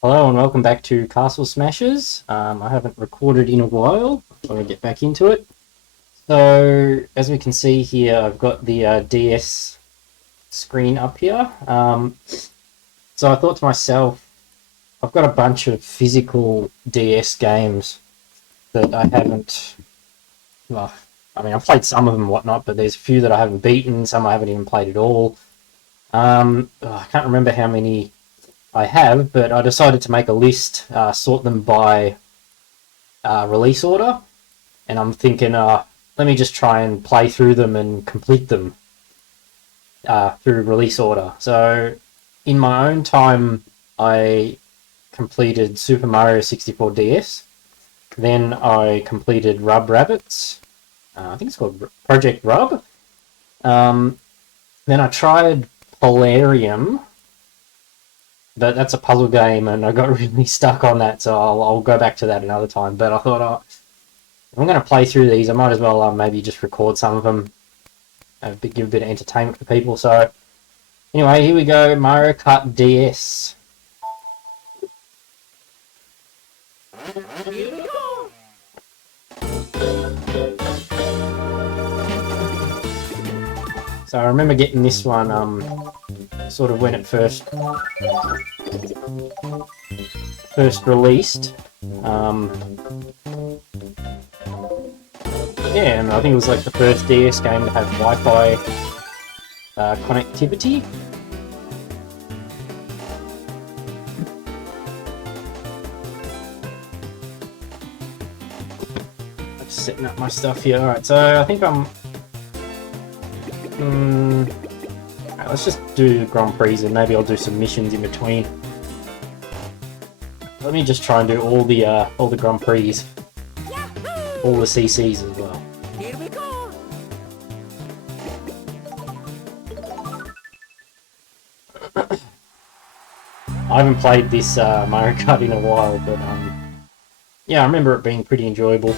Hello and welcome back to Castle Smashers. I haven't recorded in a while, so I'll get back into it. So, as we can see here, I've got the DS screen up here. So I thought to myself, I've got a bunch of physical DS games that I haven't, well, I mean, I've played some of them and whatnot, but there's a few that I haven't beaten, some I haven't even played at all. I can't remember how many I have, but I decided to make a list, sort them by release order, and I'm thinking, let me just try and play through them and complete them through release order. So, in my own time, I completed Super Mario 64 DS. Then I completed Rub Rabbits. I think it's called Project Rub. Then I tried Polarium, but that's a puzzle game, and I got really stuck on that, so I'll go back to that another time. But I thought, if I'm going to play through these, I might as well maybe just record some of them, give a bit of entertainment for people. So, anyway, here we go, Mario Kart DS. Here we go. So I remember getting this one, sort of when it first released. Yeah, and I think it was like the first DS game to have Wi-Fi connectivity. I'm just setting up my stuff here. Alright, so I think I'm... Right, let's just do Grand Prix and maybe I'll do some missions in between. Let me just try and do all the Grand Prix, all the CCs as well. Here we go. I haven't played this Mario Kart in a while, but yeah, I remember it being pretty enjoyable.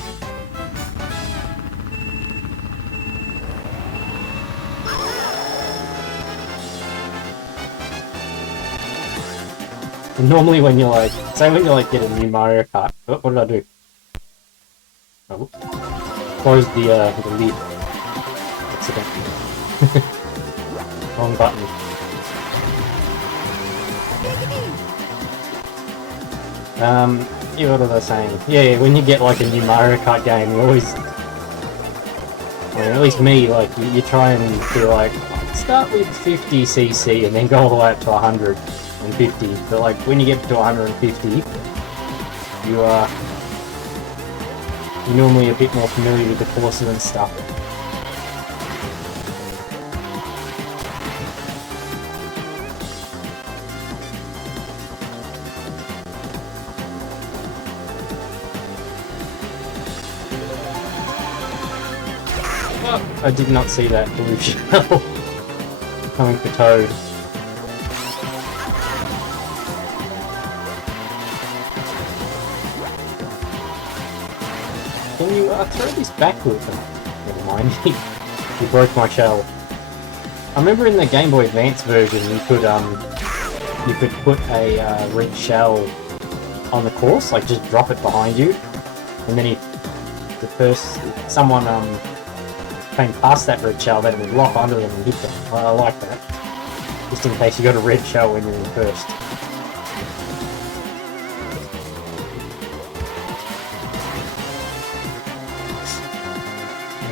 And normally when you're like, say when you like get a new Mario Kart, what did I do? Oh, close the lid accidentally. Wrong button. Yeah, what was I saying? Yeah, when you get like a new Mario Kart game, you always, I mean, at least me, like you try and do like, start with 50cc and then go all the way up to 150. But like when you get to 150, you're normally a bit more familiar with the courses and stuff. Oh, I did not see that blue shell coming for Toad. Can you throw this backwards? Oh, never mind. You broke my shell. I remember in the Game Boy Advance version, you could put a red shell on the course, like just drop it behind you, and then if someone came past that red shell, then it would lock onto them and hit them. I like that, just in case you got a red shell when you're in first.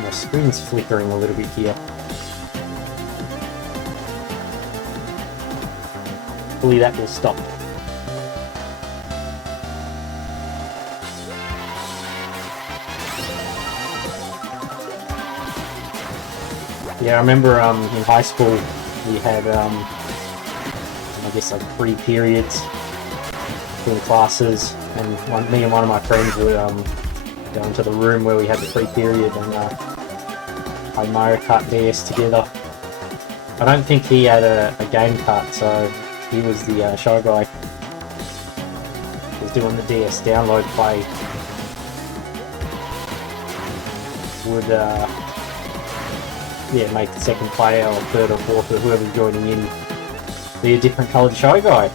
My screen's flickering a little bit here. Hopefully that will stop. Yeah, I remember in high school we had I guess like 3 periods between classes, and me and one of my friends would go into the room where we had the free period and play Mario Kart DS together. I don't think he had a game cart, so he was the shy guy. He was doing the DS download play. Would yeah, make the second player or third or fourth or whoever's joining in be a different coloured shy guy.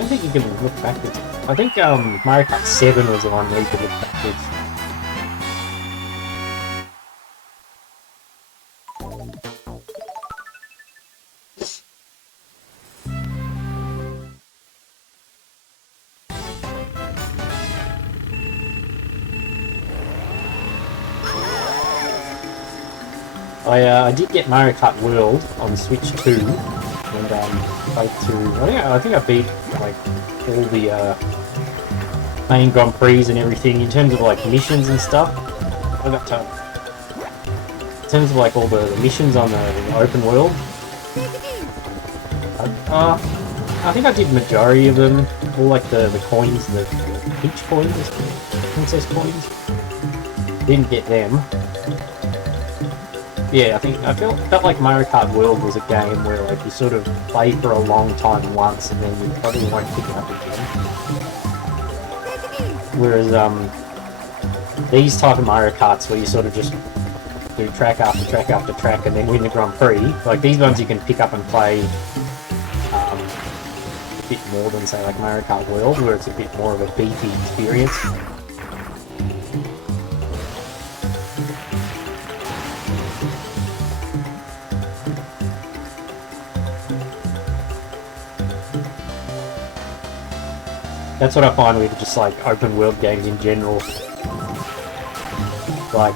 don't think you can look backwards. I think Mario Kart 7 was the one where you could look backwards. I did get Mario Kart World on Switch 2, and played through. I think I beat like all the main Grand Prix and everything in terms of like missions and stuff. I got to. In terms of like all the missions on the open world, I think I did majority of them. All like the coins, the peach coins, princess coins. Didn't get them. Yeah, I felt like Mario Kart World was a game where like you sort of play for a long time once and then you probably won't pick it up again. Whereas these type of Mario Karts where you sort of just do track after track after track and then win the Grand Prix, like these ones you can pick up and play a bit more than say like Mario Kart World, where it's a bit more of a beefy experience. That's what I find with just like open world games in general. Like,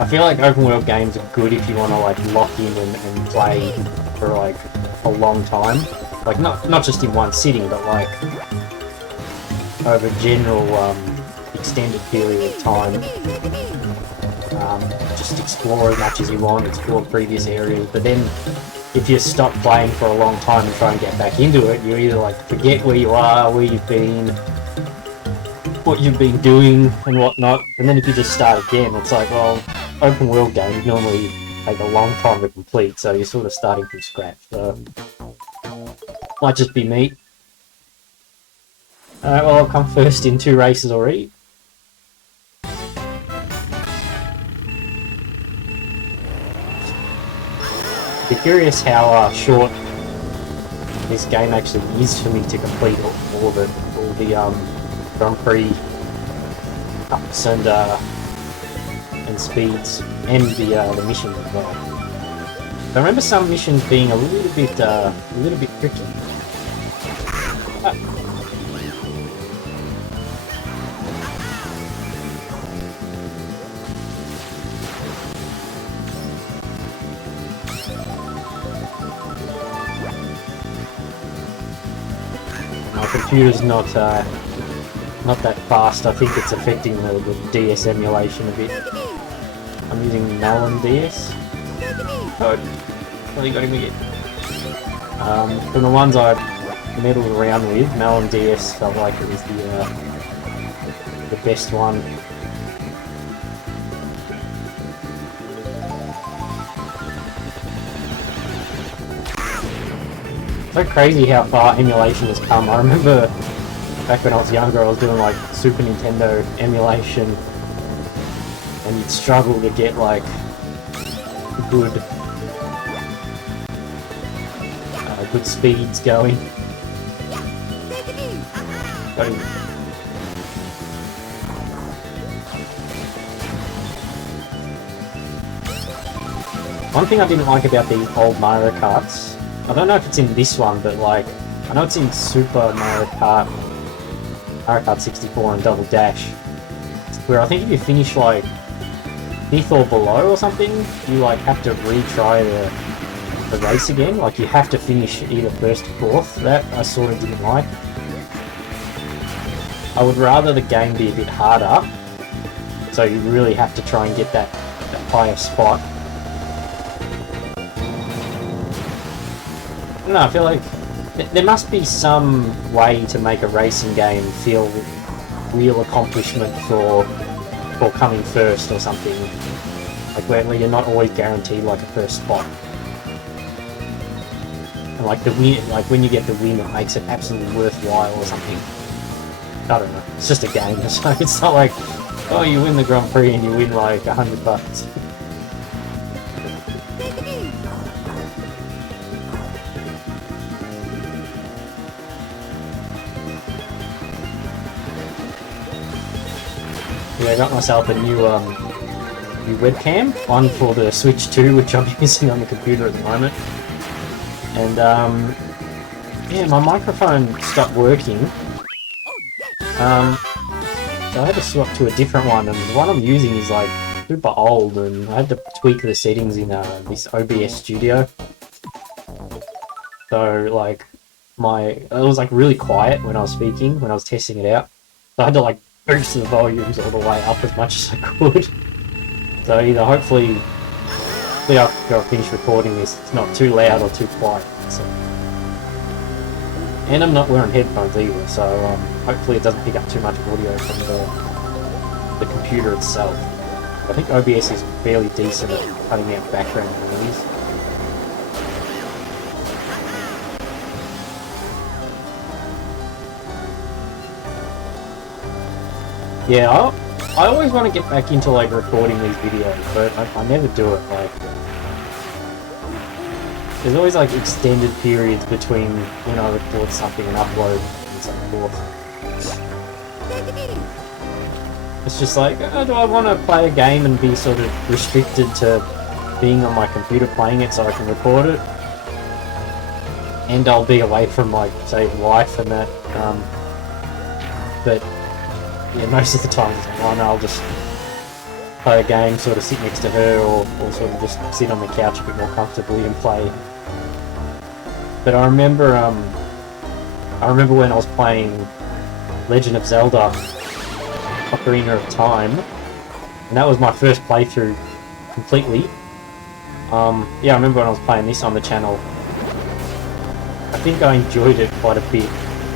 I feel like open world games are good if you want to like lock in and play for like a long time. Like not just in one sitting, but like over general extended period of time. Just explore as much as you want, explore previous areas, but then if you stop playing for a long time and try and get back into it, you either like forget where you are, where you've been, what you've been doing and whatnot, and then if you just start again, it's like, well, open world games normally take a long time to complete, so you're sort of starting from scratch, so might just be me. Alright, well, I've come first in 2 races already. Be curious how short this game actually is for me to complete all of it, all the Grand Prix ups and speeds, and the missions as well. I remember some missions being a little bit tricky. My computer's not that fast. I think it's affecting the DS emulation a bit. I'm using Melon DS. Oh, what are you got him again? From the ones I meddled around with, Melon DS felt like it was the best one. So crazy how far emulation has come. I remember back when I was younger, I was doing like Super Nintendo emulation, and you'd struggle to get like good speeds going. One thing I didn't like about the old Mario Karts, I don't know if it's in this one, but like, I know it's in Super Mario Kart, Mario Kart 64 and Double Dash, where I think if you finish like 5th or below or something, you like have to retry the race again. Like you have to finish either 1st or 4th. That I sort of didn't like. I would rather the game be a bit harder, so you really have to try and get that higher spot. I don't know, I feel like there must be some way to make a racing game feel real accomplishment for coming first or something. Like where you're not always guaranteed like a first spot. And like the win, like when you get the win, it makes it absolutely worthwhile or something. I don't know. It's just a game, so it's not like, oh, you win the Grand Prix and you win like $100. yeah, I got myself a new webcam, one for the Switch 2, which I'm using on the computer at the moment. And yeah, my microphone stopped working. So I had to swap to a different one, and the one I'm using is like super old, and I had to tweak the settings in this OBS Studio. So like it was like really quiet when I was speaking, when I was testing it out. So I had to like boost the volumes all the way up as much as I could. So either hopefully after I finish recording this, it's not too loud or too quiet. So. And I'm not wearing headphones either, so hopefully it doesn't pick up too much audio from the computer itself. I think OBS is fairly decent at cutting out background noise. Yeah, I always want to get back into like recording these videos, but I never do it. Like, there's always like extended periods between when I record something and upload and so forth. It's just like, do I want to play a game and be sort of restricted to being on my computer playing it so I can record it? And I'll be away from, like, say, wife and that. But yeah, most of the time it's like, oh no, I'll just play a game, sort of sit next to her, or sort of just sit on the couch a bit more comfortably and play. But I remember when I was playing Legend of Zelda Ocarina of Time, and that was my first playthrough completely. Yeah, I remember when I was playing this on the channel. I think I enjoyed it quite a bit,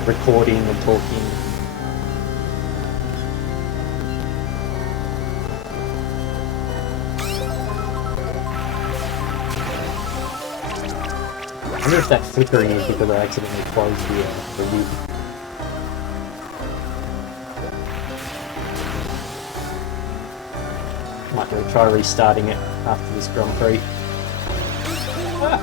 recording and talking. I wonder if that flickering is because I accidentally closed the lid. Might go try restarting it after this Grand Prix. Ah.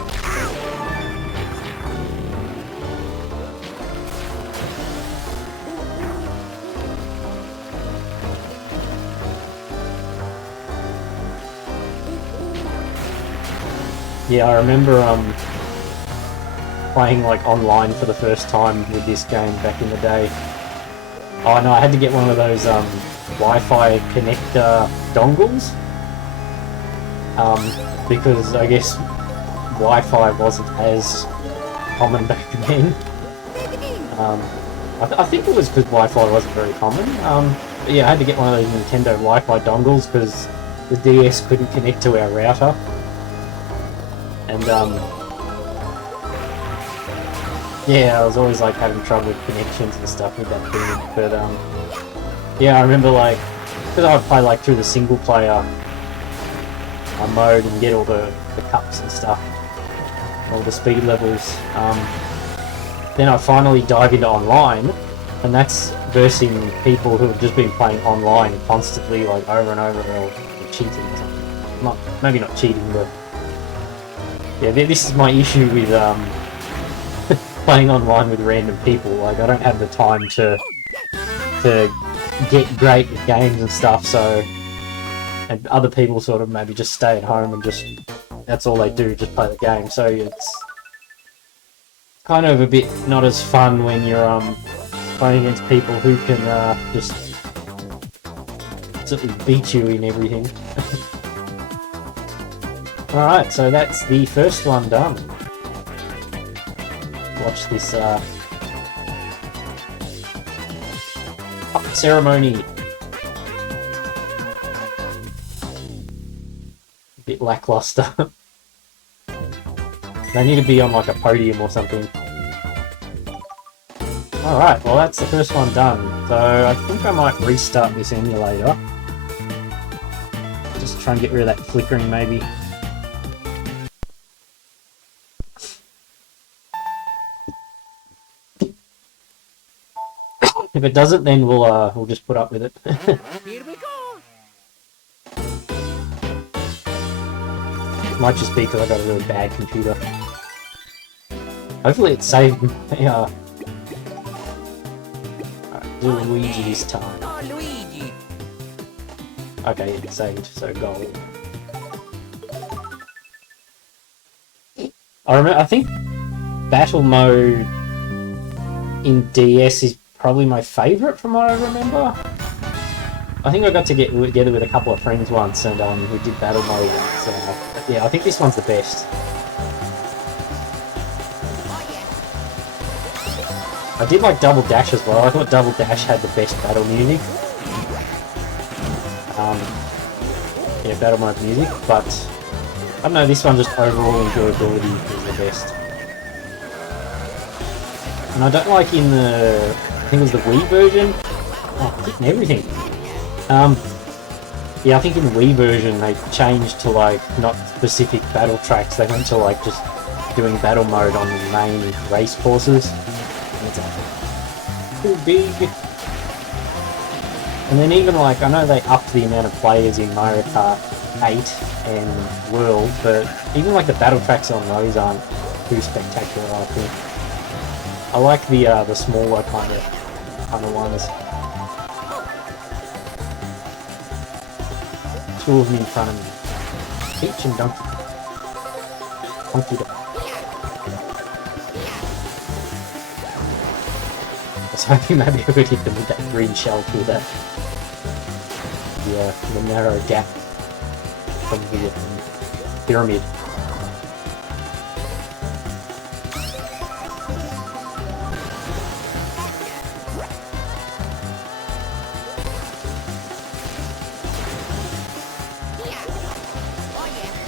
Yeah, I remember playing like online for the first time with this game back in the day. Oh no, I had to get one of those Wi-Fi connector dongles, because I guess Wi-Fi wasn't as common back then. I think it was because Wi-Fi wasn't very common. But yeah, I had to get one of those Nintendo Wi-Fi dongles because the DS couldn't connect to our router. And yeah, I was always like having trouble with connections and stuff with that thing. But yeah, I remember like, because I'd play like through the single player mode and get all the cups and stuff, all the speed levels. Then I finally dive into online, and that's versing people who have just been playing online constantly, like over and over, or cheating or something. Maybe not cheating, but yeah, this is my issue with playing online with random people. Like, I don't have the time to get great at games and stuff, so, and other people sort of maybe just stay at home and just, that's all they do, just play the game. So it's kind of a bit not as fun when you're playing against people who can just absolutely beat you in everything. Alright, so that's the first one done. Watch this ceremony. A bit lackluster. They need to be on like a podium or something. Alright, well that's the first one done. So I think I might restart this emulator. Just try and get rid of that flickering maybe. If it doesn't, then we'll just put up with it. Here we go. Might just be because I got a really bad computer. Hopefully it saved me. Alright, do Luigi this time. Oh, Luigi. Okay, it's saved, so gold. I think battle mode in DS is probably my favourite from what I remember. I think I got to get together with a couple of friends once and we did battle mode. So, yeah, I think this one's the best. I did like Double Dash as well. I thought Double Dash had the best battle music. Yeah, battle mode music, but I don't know, this one just overall enjoyability is the best. And I don't like in the, I think it was the Wii version, oh, hitting everything. Yeah, I think in the Wii version they changed to like not specific battle tracks, they went to like just doing battle mode on the main race courses. And it's like, too big. And then even like, I know they upped the amount of players in Mario Kart 8 and World, but even like the battle tracks on those aren't too spectacular, I think. I like the smaller kind of ones. Two of them in front of me. Peach and Donkey. Donkey. I was hoping maybe I could hit them with that green shell through that. The narrow gap from the pyramid.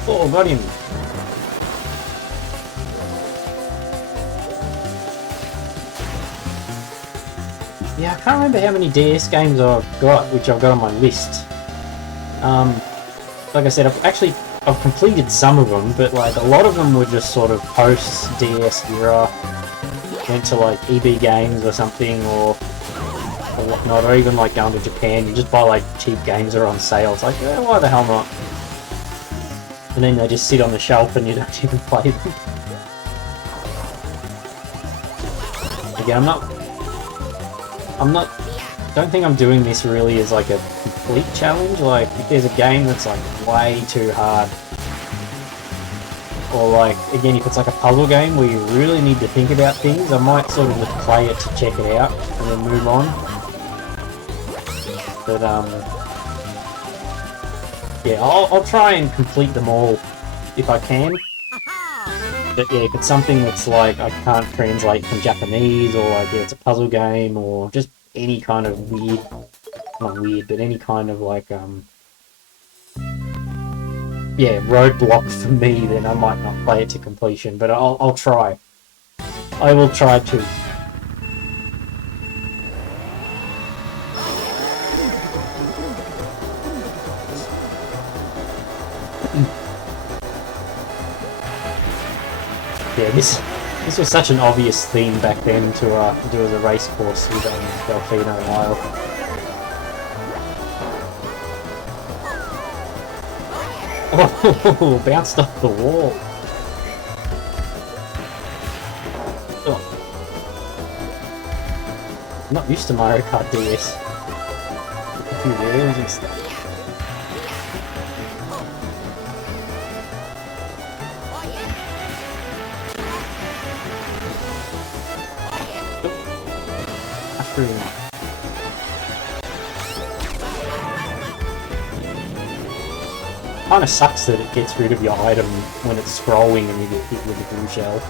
Oh, got him! Yeah, I can't remember how many DS games I've got, which I've got on my list. Like I said, I've completed some of them, but like a lot of them were just sort of post-DS era. Went to like EB Games or something, or whatnot, or even like going to Japan, you just buy like cheap games that are on sale. It's like, eh, why the hell not? And then they just sit on the shelf and you don't even play them. Again, don't think I'm doing this really as like a complete challenge. Like, if there's a game that's like way too hard, or like, again, if it's like a puzzle game where you really need to think about things, I might sort of just play it to check it out and then move on. But yeah, I'll try and complete them all if I can. But yeah, if it's something that's like I can't translate from Japanese, or like, yeah, it's a puzzle game, or just any kind of weird, not weird, but any kind of like yeah, roadblock for me, then I might not play it to completion. But I'll try. I will try to. Yeah, this was such an obvious theme back then to do as a race course with Delfino Isle. Oh, bounced off the wall. Oh. I'm not used to Mario Kart DS. A few areas and stuff. Kinda sucks that it gets rid of your item when it's scrolling and you get hit with a blue shell.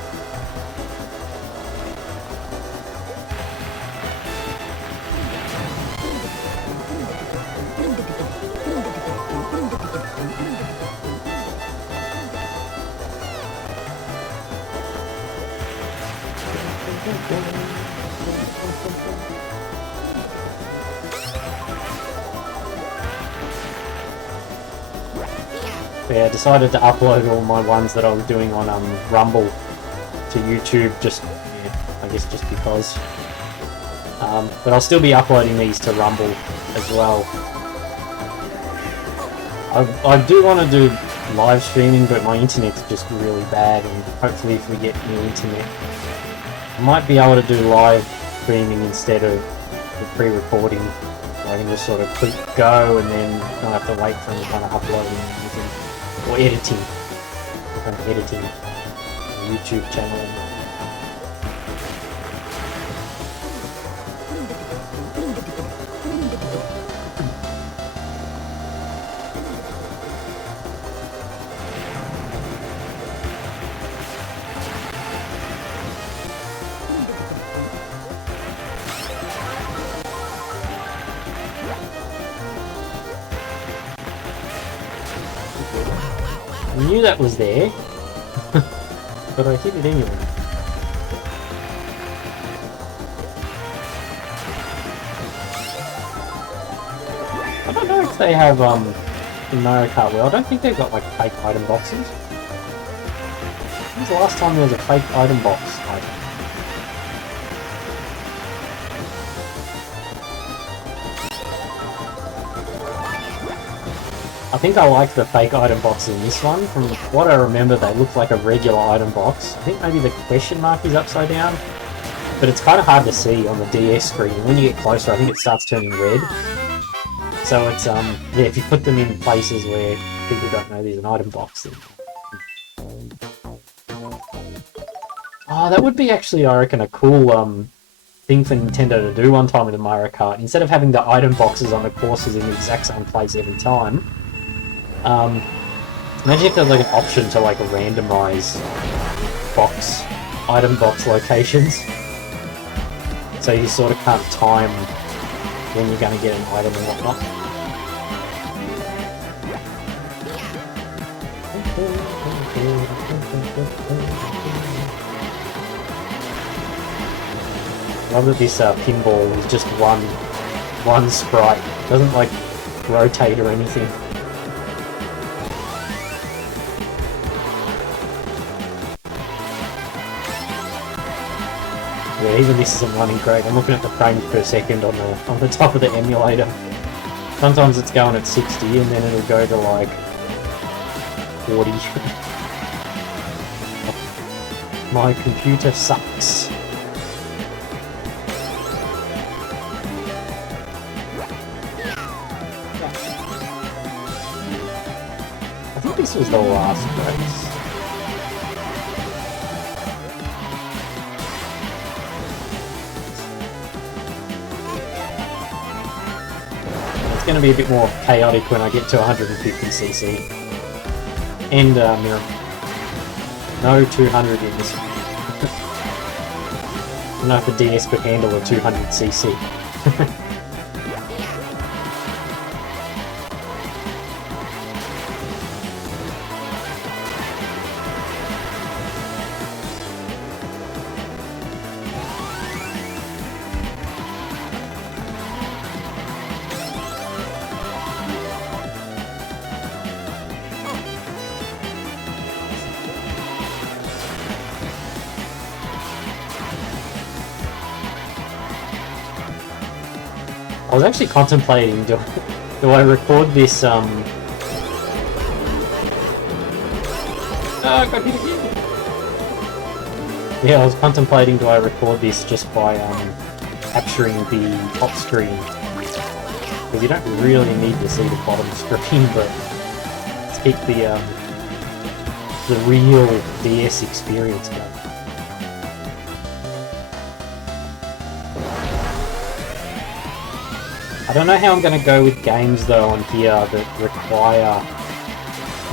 Yeah, I decided to upload all my ones that I was doing on Rumble to YouTube, just, yeah, I guess just because. But I'll still be uploading these to Rumble as well. I do want to do live streaming, but my internet's just really bad, and hopefully if we get new internet, I might be able to do live streaming instead of the pre-recording I can just sort of click go and then not have to wait for any kind of uploading or anything. Or editing. Kind of editing a YouTube channel. I knew that was there, but I hit it anyway. I don't know if they have in Mario Kart World. I don't think they've got like fake item boxes. When was the last time there was a fake item box item? I think I like the fake item boxes in this one. From what I remember, they look like a regular item box. I think maybe the question mark is upside down, but it's kind of hard to see on the DS screen. When you get closer, I think it starts turning red. So it's yeah, if you put them in places where people don't know there's an item box, then... Oh, that would be actually, I reckon, a cool thing for Nintendo to do one time in the Mario Kart. Instead of having the item boxes on the courses in the exact same place every time, imagine if there was like an option to like randomize item box locations, so you sort of can't time when you're going to get an item and whatnot. I love that this pinball is just one sprite. It doesn't like rotate or anything. Yeah, even this isn't running great. I'm looking at the frames per second on the top of the emulator. Sometimes it's going at 60 and then it'll go to like 40. My computer sucks. I think this was the last race. It's going to be a bit more chaotic when I get to 150cc. And mirror. No 200 in this one. I don't know if the DS could handle a 200cc. I was actually contemplating, do I record this, I got hit again! Yeah, I was contemplating, do I record this just by, capturing the top screen? Because you don't really need to see the bottom screen, but let's keep the real DS experience going. I don't know how I'm going to go with games though on here that require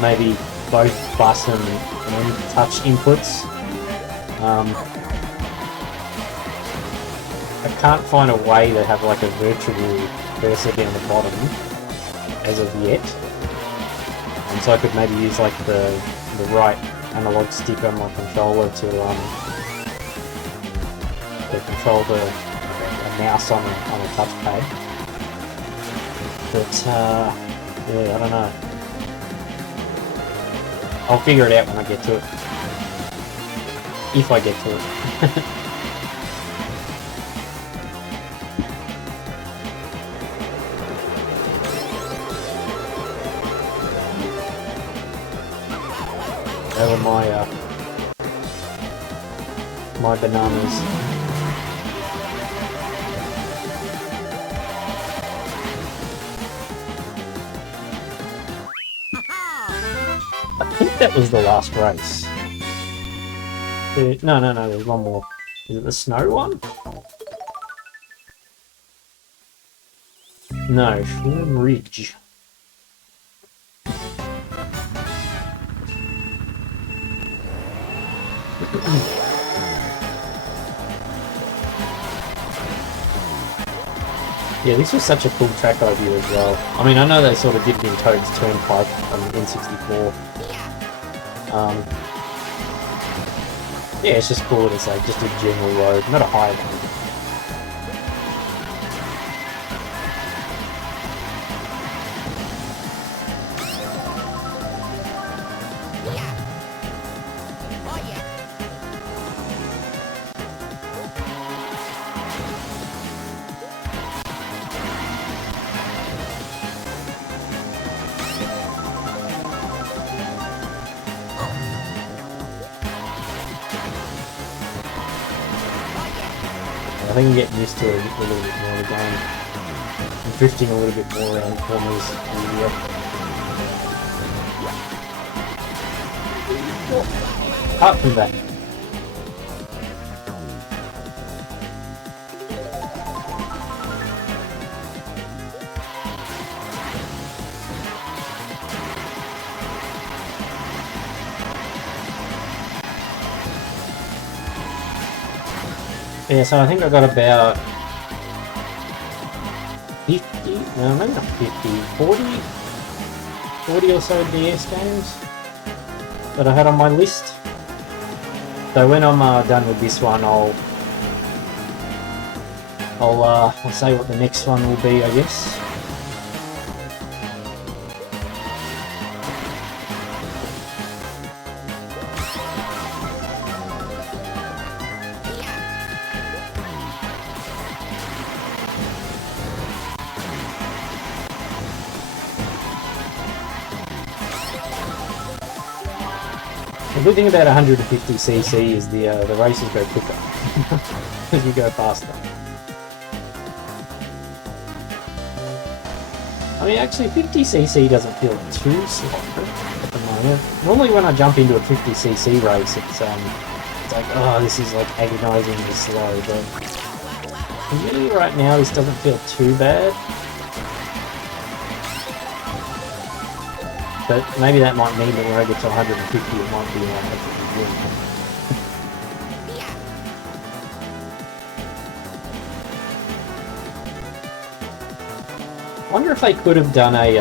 maybe both button and touch inputs. I can't find a way to have like a virtual cursor down the bottom as of yet. And so I could maybe use like the right analog stick on my controller to control the mouse on a touchpad. But, yeah, I don't know. I'll figure it out when I get to it. If I get to it. Over my bananas. that was the last race. No, there's one more. Is it the snow one? No, Shroom Ridge. Yeah, this was such a cool track idea as well. I mean, I know they sort of did it in Toad's Turnpike on N64. Yeah, it's just cool that it's like just a general road, not a highway. I think I'm getting used to it a little bit more again. I'm drifting a little bit more around corners. Apart from that. Yeah, so I think I got about 50, no, maybe not 50, 40 or so DS games that I had on my list. So when I'm done with this one, I'll say what the next one will be, I guess. The good thing about 150cc is the races go quicker as you go faster. I mean, actually 50cc doesn't feel too slow at the moment. Normally when I jump into a 50cc race, it's like, oh, this is like agonizingly slow, but for me right now this doesn't feel too bad. But maybe that might mean that when I get to 150 it might be like I wonder if they could have done an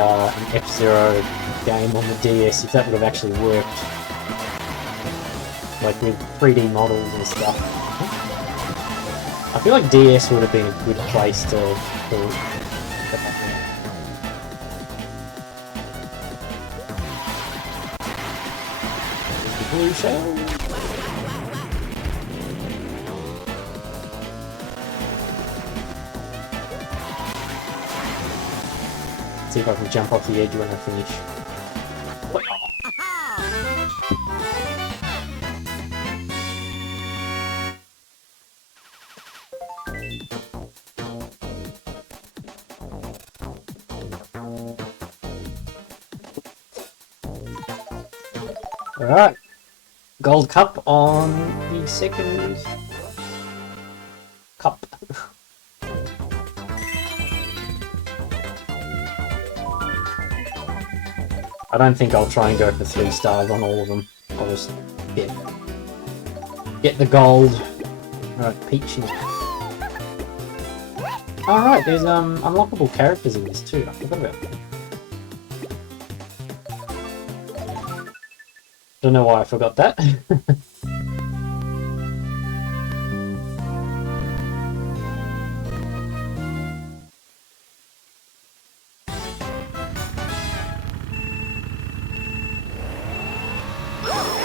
F-Zero game on the DS, if that would have actually worked. Like with 3D models and stuff. I feel like DS would have been a good place to get that. Blue shell. See if I can jump off the edge when I finish. Alright. Gold cup on the second cup. I don't think I'll try and go for 3 stars on all of them. I'll just get the gold. Alright, Peachy. Alright, there's unlockable characters in this too. I forgot about that. Don't know why I forgot that.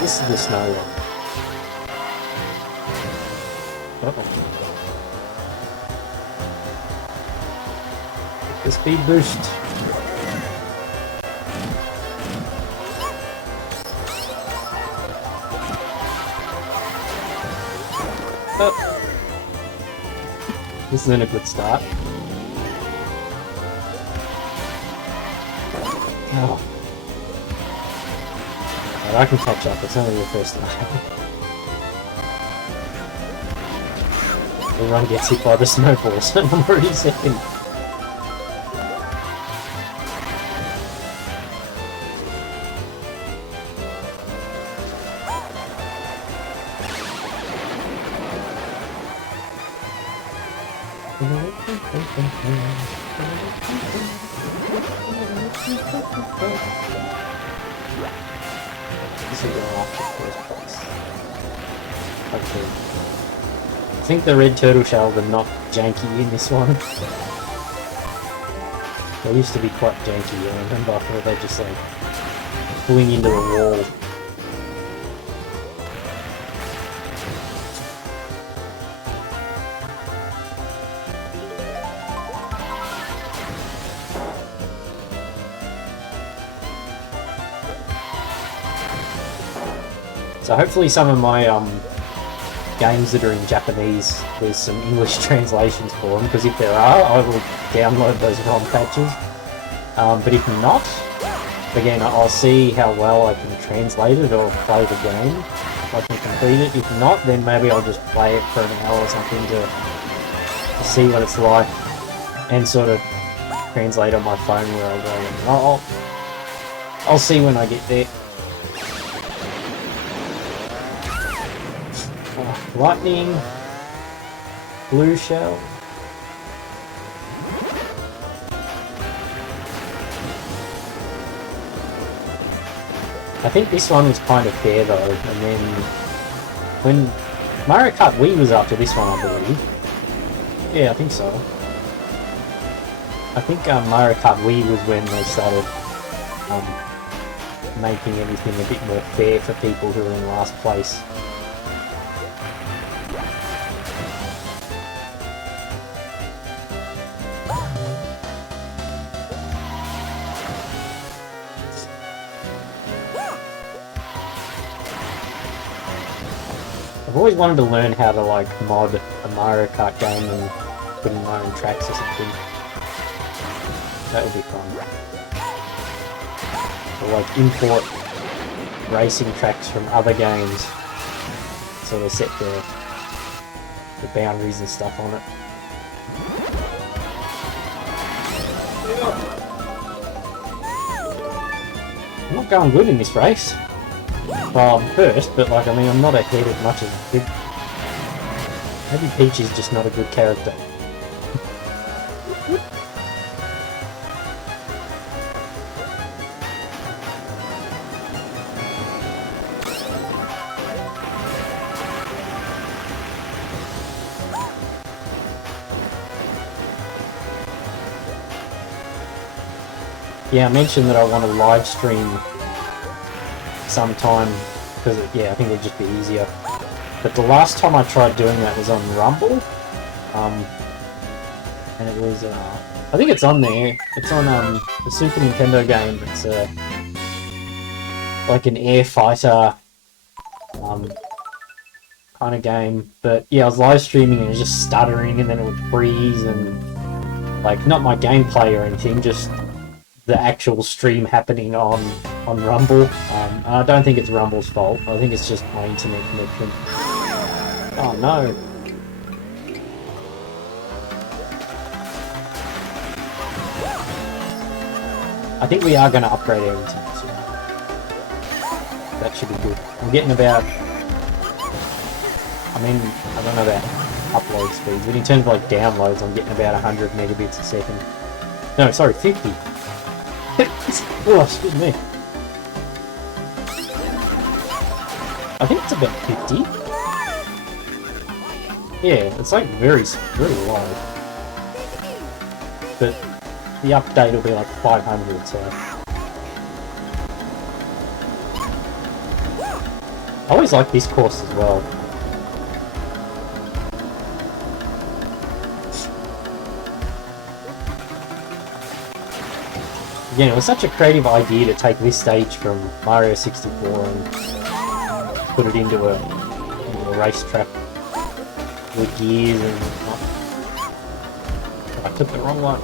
This is the snow one. Uh-oh. The speed boost. Oh. This isn't a good start. Oh. But I can catch up, it's only the first time. Everyone gets hit by the snowballs and I'm already second. This will go after first place. Okay. I think the red turtle shells are not janky in this one. They used to be quite janky, I remember, where they're just like pulling into a wall. So hopefully some of my games that are in Japanese, there's some English translations for them, because if there are, I will download those ROM patches. But if not, again, I'll see how well I can translate it or play the game. If I can complete it. If not, then maybe I'll just play it for an hour or something to see what it's like, and sort of translate on my phone where I go. And I'll see when I get there. Lightning, blue shell. I think this one was kind of fair though, and then when Mario Kart Wii was after this one, I believe. Yeah, I think so. I think Mario Kart Wii was when they started making everything a bit more fair for people who are in last place. I've always wanted to learn how to like mod a Mario Kart game and put in my own tracks or something. That would be fun. Or like import racing tracks from other games, so they set the boundaries and stuff on it. I'm not going good in this race. Well, I'm first, but like, I mean, I'm not ahead as much as I could. Maybe Peach is just not a good character. Yeah, I mentioned that I want to live stream sometime, because yeah, I think it would just be easier. But the last time I tried doing that was on Rumble, and it was I think it's on there. It's on the Super Nintendo game. It's like an air fighter kind of game. But yeah, I was live streaming and it was just stuttering, and then it would freeze, and like not my gameplay or anything, just the actual stream happening on Rumble. I don't think it's Rumble's fault. I think it's just my internet connection. Oh no. I think we are going to upgrade everything soon. That should be good. I'm getting about... I mean, I don't know about upload speeds, but in terms of like downloads, I'm getting about 100 megabits a second. No, sorry, 50. Oh, excuse me. I think it's about 50. Yeah, it's like very low. But the update will be like 500, so... I always like this course as well. Again, it was such a creative idea to take this stage from Mario 64 and put it into a racetrack with gears and whatnot. I took the wrong one.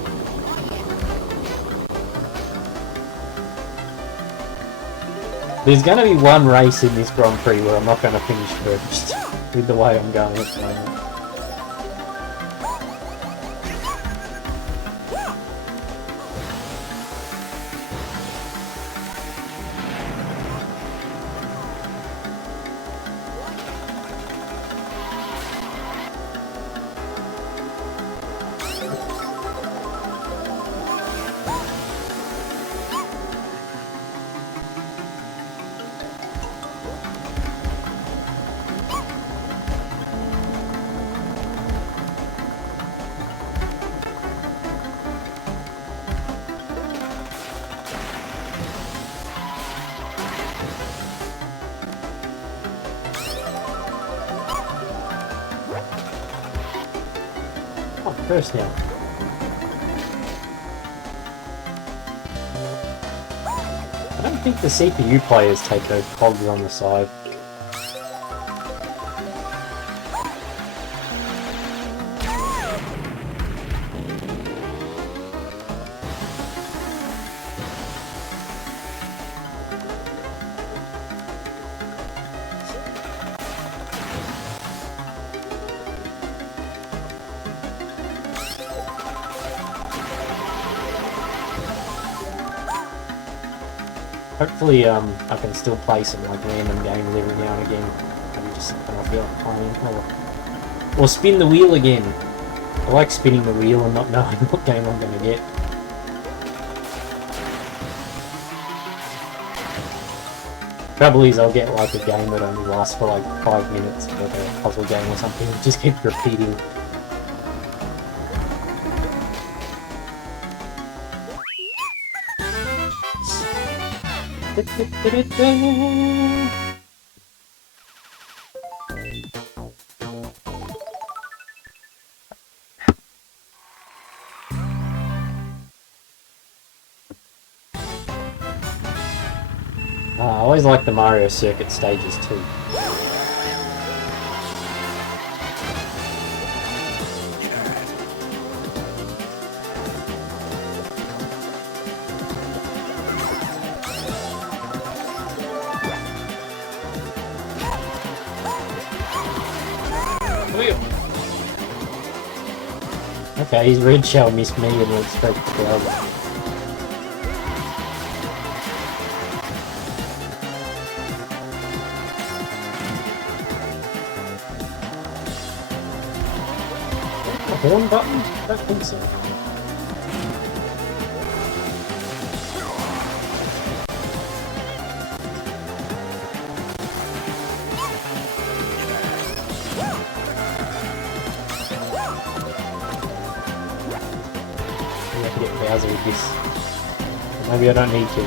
There's going to be one race in this Grand Prix where I'm not going to finish first with the way I'm going at the moment. First now. I don't think the CPU players take those cogs on the side. Hopefully, I can still play some like random games every now and again. Maybe just when I feel like playing, or spin the wheel again. I like spinning the wheel and not knowing what game I'm going to get. Trouble is, I'll get like a game that only lasts for like 5 minutes, like a puzzle game or something. Just keep repeating. I always like the Mario Circuit stages too. Okay, his red shell missed me and went straight to the other. A horn button? I don't think so. I have to get Bowser with this. Maybe I don't need to.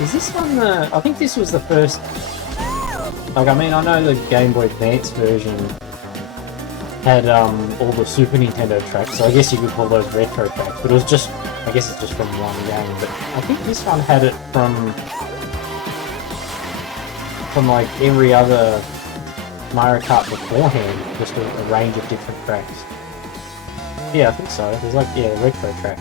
Is this one the... I think this was the first... Like, I mean, I know the Game Boy Advance version had all the Super Nintendo tracks, so I guess you could call those retro tracks, but it was just... I guess it's just from one game, but I think this one had it from like every other Mario Kart beforehand, just a range of different tracks. Yeah, I think so. There's like, yeah, retro track.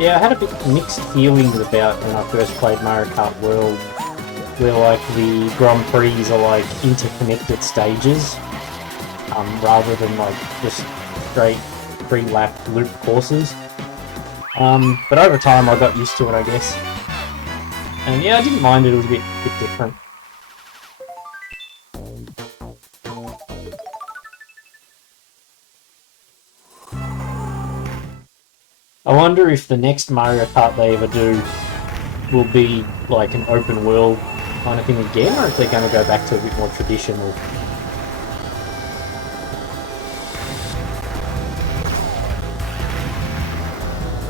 Yeah, I had a bit mixed feelings about when I first played Mario Kart World, where like the Grand Prix are like interconnected stages, rather than like just straight pre-lap loop courses. But over time I got used to it, I guess. And yeah, I didn't mind it, it was a bit different. I wonder if the next Mario Kart they ever do will be like an open world kind of thing again, or if they're going to go back to a bit more traditional.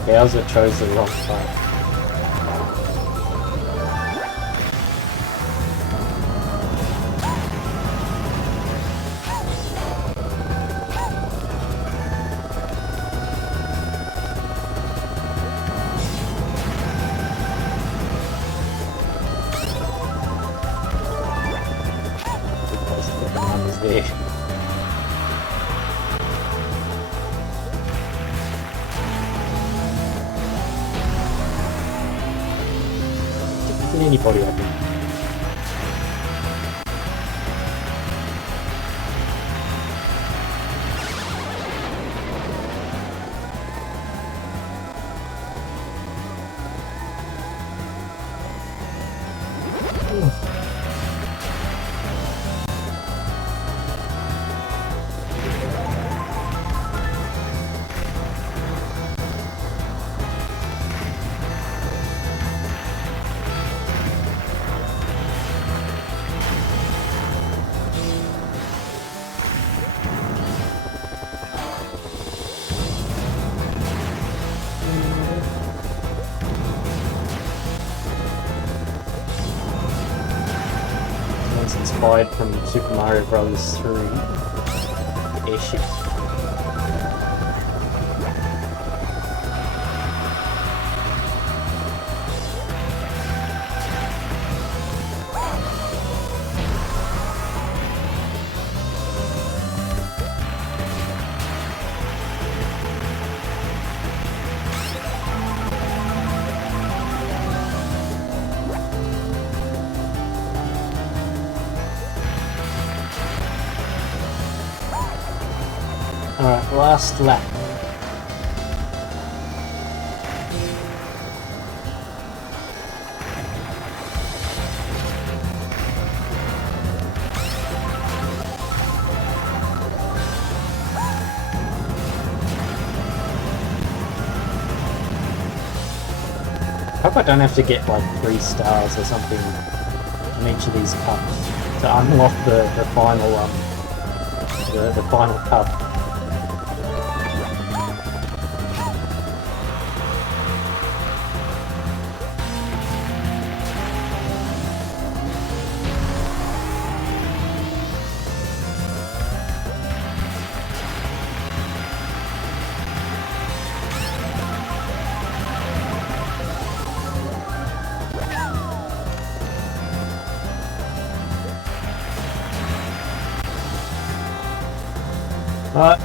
Bowser chose the wrong path. There. Anybody, I think. It's inspired from Super Mario Bros. 3 airship. Alright, last lap. I hope I don't have to get like 3 stars or something on each of these cups to unlock the final the final cup.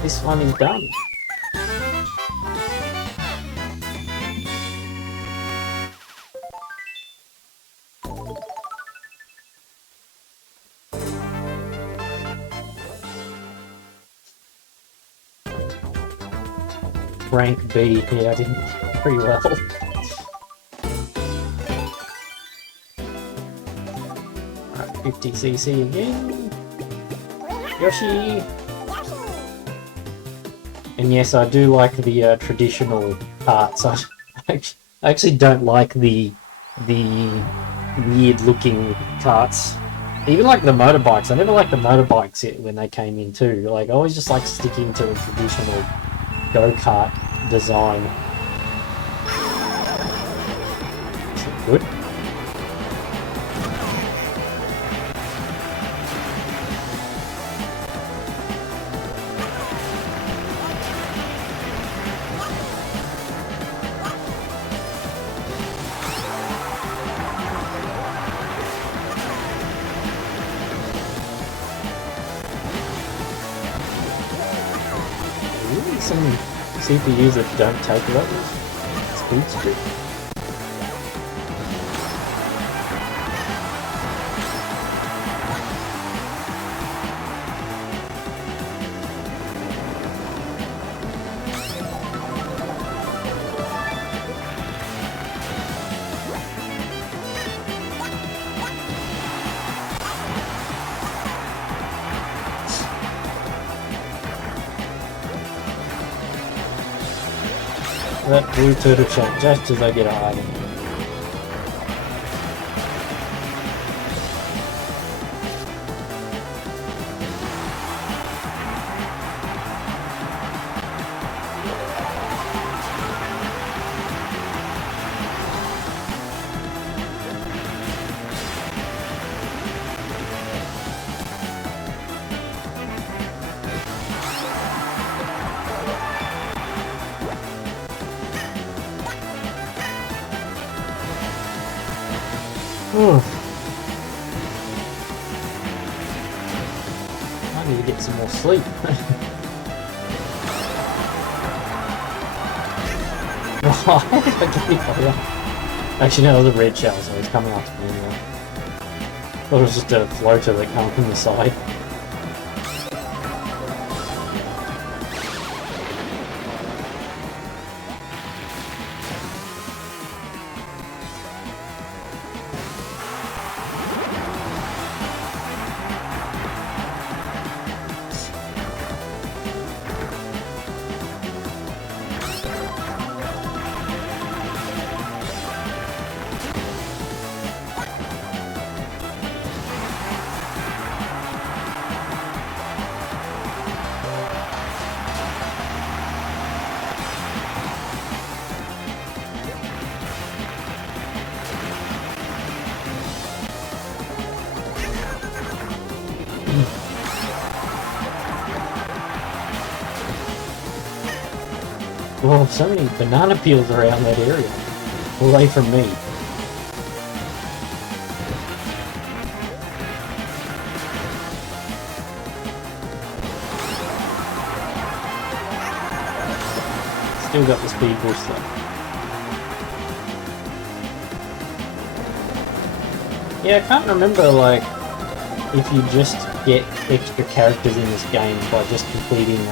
This one is done. Rank B, yeah, I did pretty well. Alright, 50cc again. Yoshi! And yes, I do like the traditional parts. I actually don't like the weird-looking carts. Even like the motorbikes. I never liked the motorbikes when they came in too. Like I always just like sticking to the traditional go-kart design. Is it good? Some CPUs that don't take levels. It's speed strip. That blue turtle shot just as I get a item. I need to get some more sleep. Why did I get it by that? Actually, no, the red shell, so it's coming after me anyway. Thought it was just a floater that came from the side. Oh, so many banana peels around that area. Away from me. Still got the speed boost though. Yeah, I can't remember, like, if you just get extra characters in this game by just completing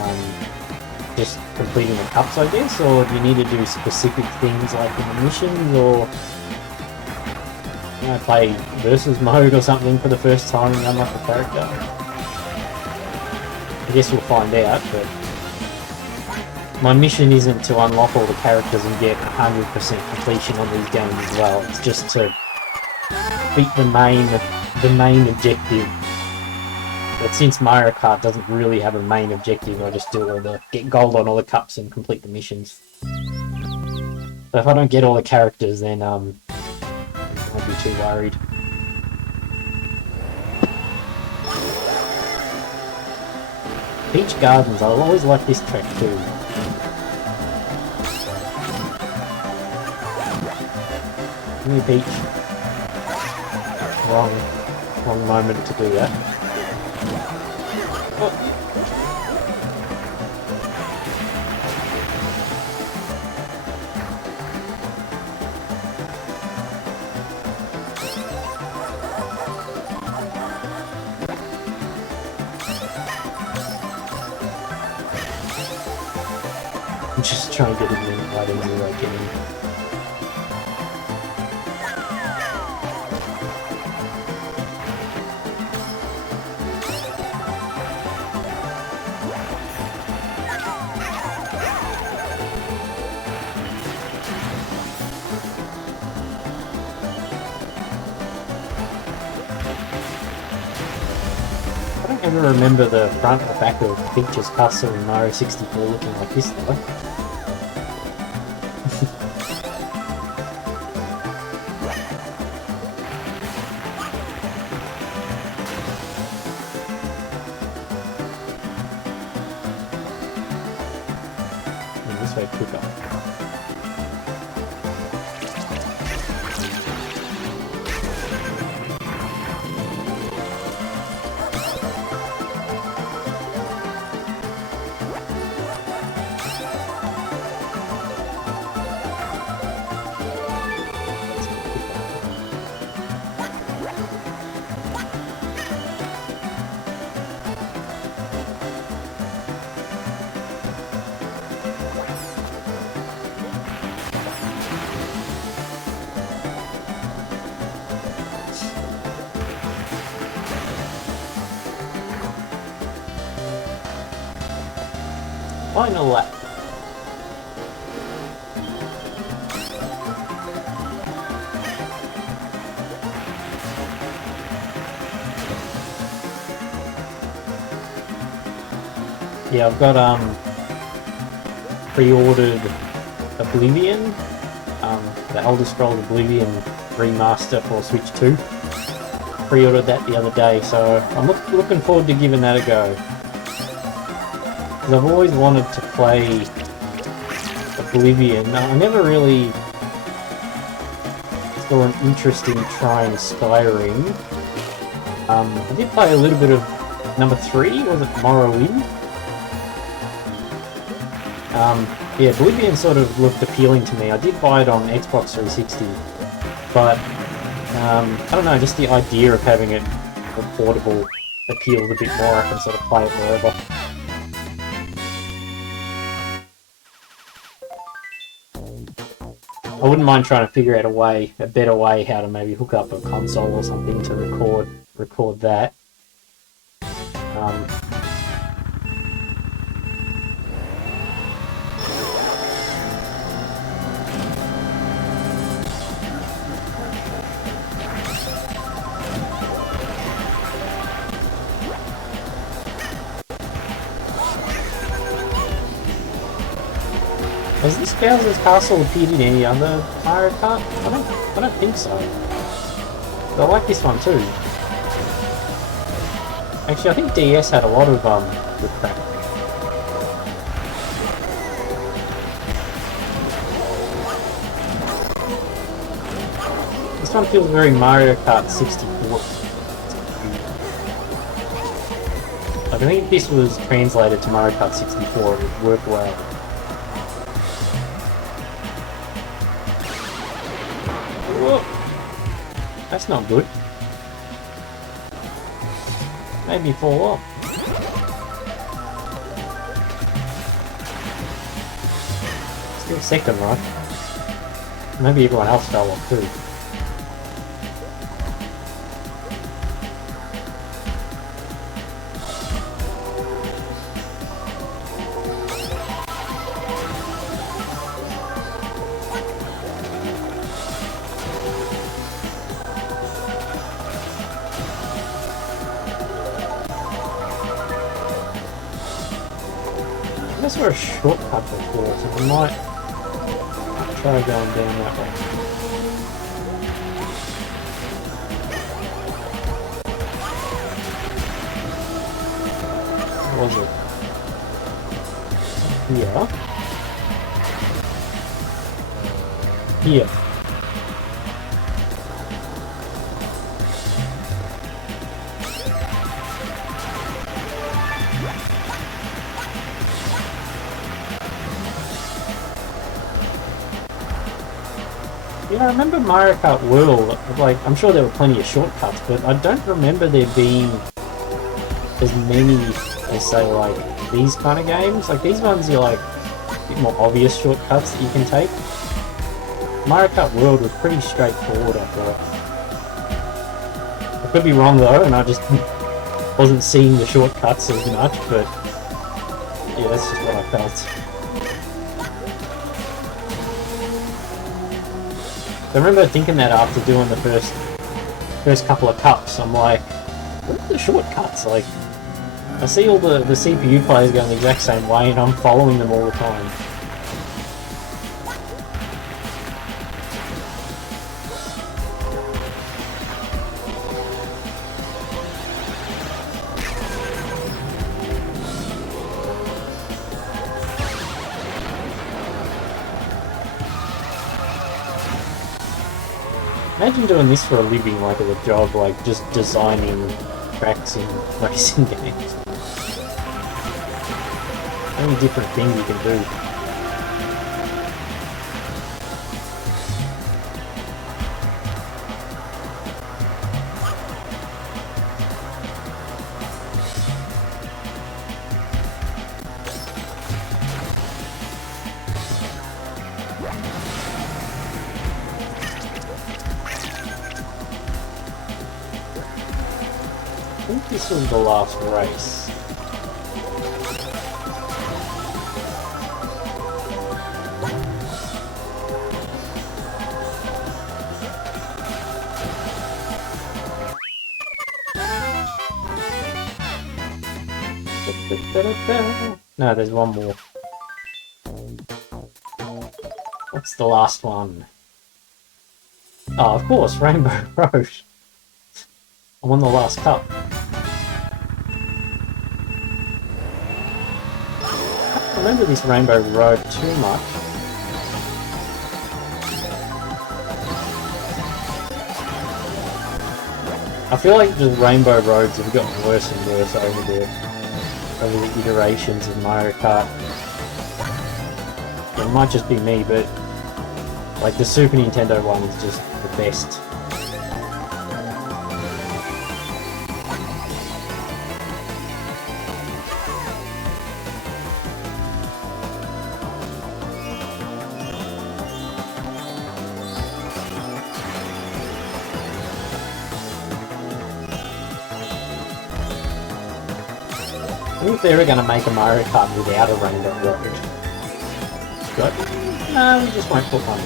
the cups, I guess, or do you need to do specific things like in the missions, or play versus mode or something for the first time and unlock a character? I guess we'll find out, but my mission isn't to unlock all the characters and get 100% completion on these games as well. It's just to beat the main objective. But since Mario Kart doesn't really have a main objective, I just do get gold on all the cups and complete the missions. So if I don't get all the characters, then I won't be too worried. Peach Gardens, I always like this track too. New Peach. Wrong moment to do that. Oh. I'm just trying to get as many items as I can. I don't ever remember the front or back of Peach's Castle in Mario 64 looking like this though. This way quicker. Final lap. Yeah, I've got pre-ordered Oblivion, the Elder Scrolls Oblivion remaster for Switch 2. Pre-ordered that the other day, so I'm looking forward to giving that a go. Because I've always wanted to play Oblivion. I never really saw an interest in trying Skyrim. I did play a little bit of number 3, was it Morrowind? Yeah, Oblivion sort of looked appealing to me. I did buy it on Xbox 360, but I don't know, just the idea of having it portable appealed a bit more. I can sort of play it wherever. I wouldn't mind trying to figure out a better way how to maybe hook up a console or something to record that. Has this Bowser's Castle appeared in any other Mario Kart? I don't think so. But I like this one too. Actually, I think DS had a lot of good crap. This one feels very Mario Kart 64. Like, I think if this was translated to Mario Kart 64, it would work well. That's not good. Maybe fall off. Still second, right? Maybe everyone else fell off too. That's where a shortcut before, so I might try going down that way. What was it? Here. Here. Yeah, I remember Mario Kart World, like, I'm sure there were plenty of shortcuts, but I don't remember there being as many as, say, like, these kind of games. Like, these ones are, like, a bit more obvious shortcuts that you can take. Mario Kart World was pretty straightforward, I thought. I could be wrong, though, and I just wasn't seeing the shortcuts as much, but yeah, that's just what I felt. I remember thinking that after doing the first couple of cups, I'm like, what are the shortcuts? Like, I see all the CPU players going the exact same way and I'm following them all the time. Imagine doing this for a living, like as a job, like just designing tracks in racing games. How many different things you can do. I think this was the last race. No, there's one more. What's the last one? Oh, of course, Rainbow Road. I won the last cup. I don't remember this Rainbow Road too much. I feel like the Rainbow Roads have gotten worse and worse over the iterations of Mario Kart. It might just be me, but like the Super Nintendo one is just the best. I wonder if they're ever going to make a Mario Kart without a Rainbow Road. Like, no, we just won't put one in.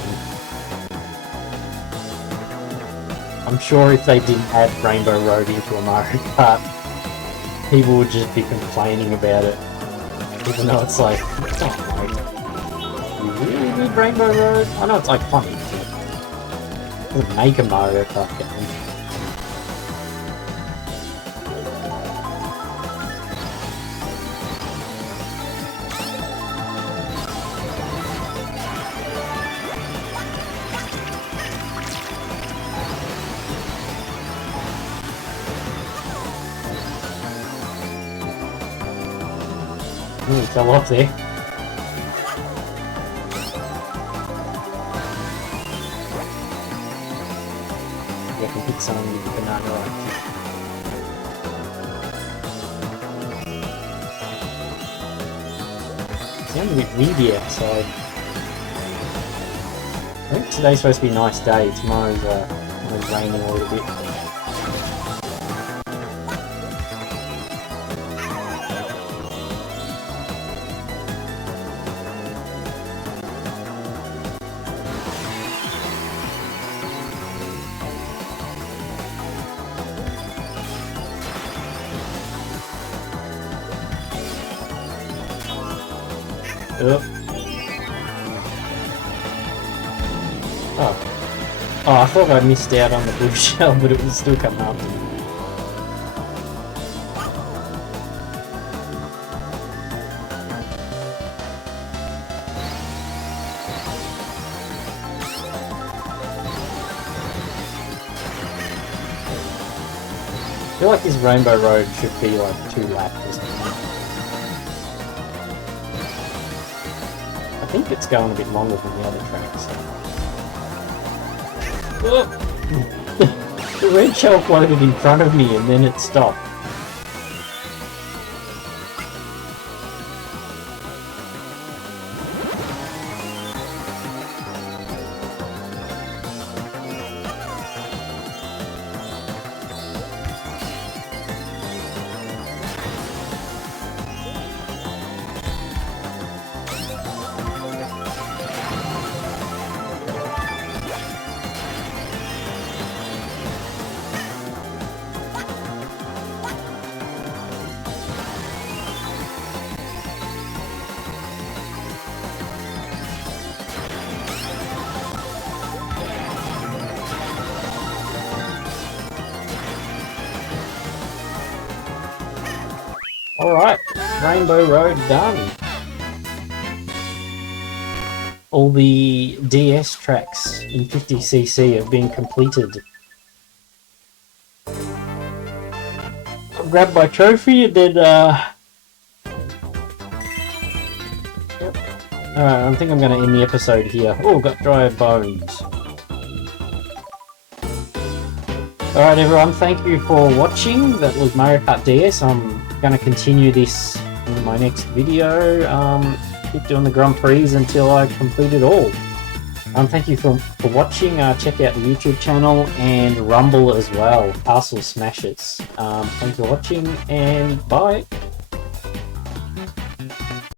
I'm sure if they didn't add Rainbow Road into a Mario Kart, people would just be complaining about it. Even though it's like, oh, you really need Rainbow Road? I know it's iconic, but it doesn't make a Mario Kart game. Ooh, fell off there. I can hit someone with the banana right. Sounds a bit windy outside. I think today's supposed to be a nice day. Tomorrow's raining a little bit. Oh, I thought I missed out on the blue shell, but it was still coming after me. I feel like this Rainbow Road should be like 2 laps or something. I think it's going a bit longer than the other tracks. The red shell floated in front of me and then it stopped. Alright, Rainbow Road done. All the DS tracks in 50cc have been completed. I'll grab my trophy and then Yep. Alright, I think I'm going to end the episode here. Oh, got dry bones. Alright everyone, thank you for watching. That was Mario Kart DS. I'm going to continue this in my next video. Keep doing the Grand Prix until I complete it all. Thank you for watching. Check out the YouTube channel and Rumble as well. Castle Smashers. Thanks for watching and bye.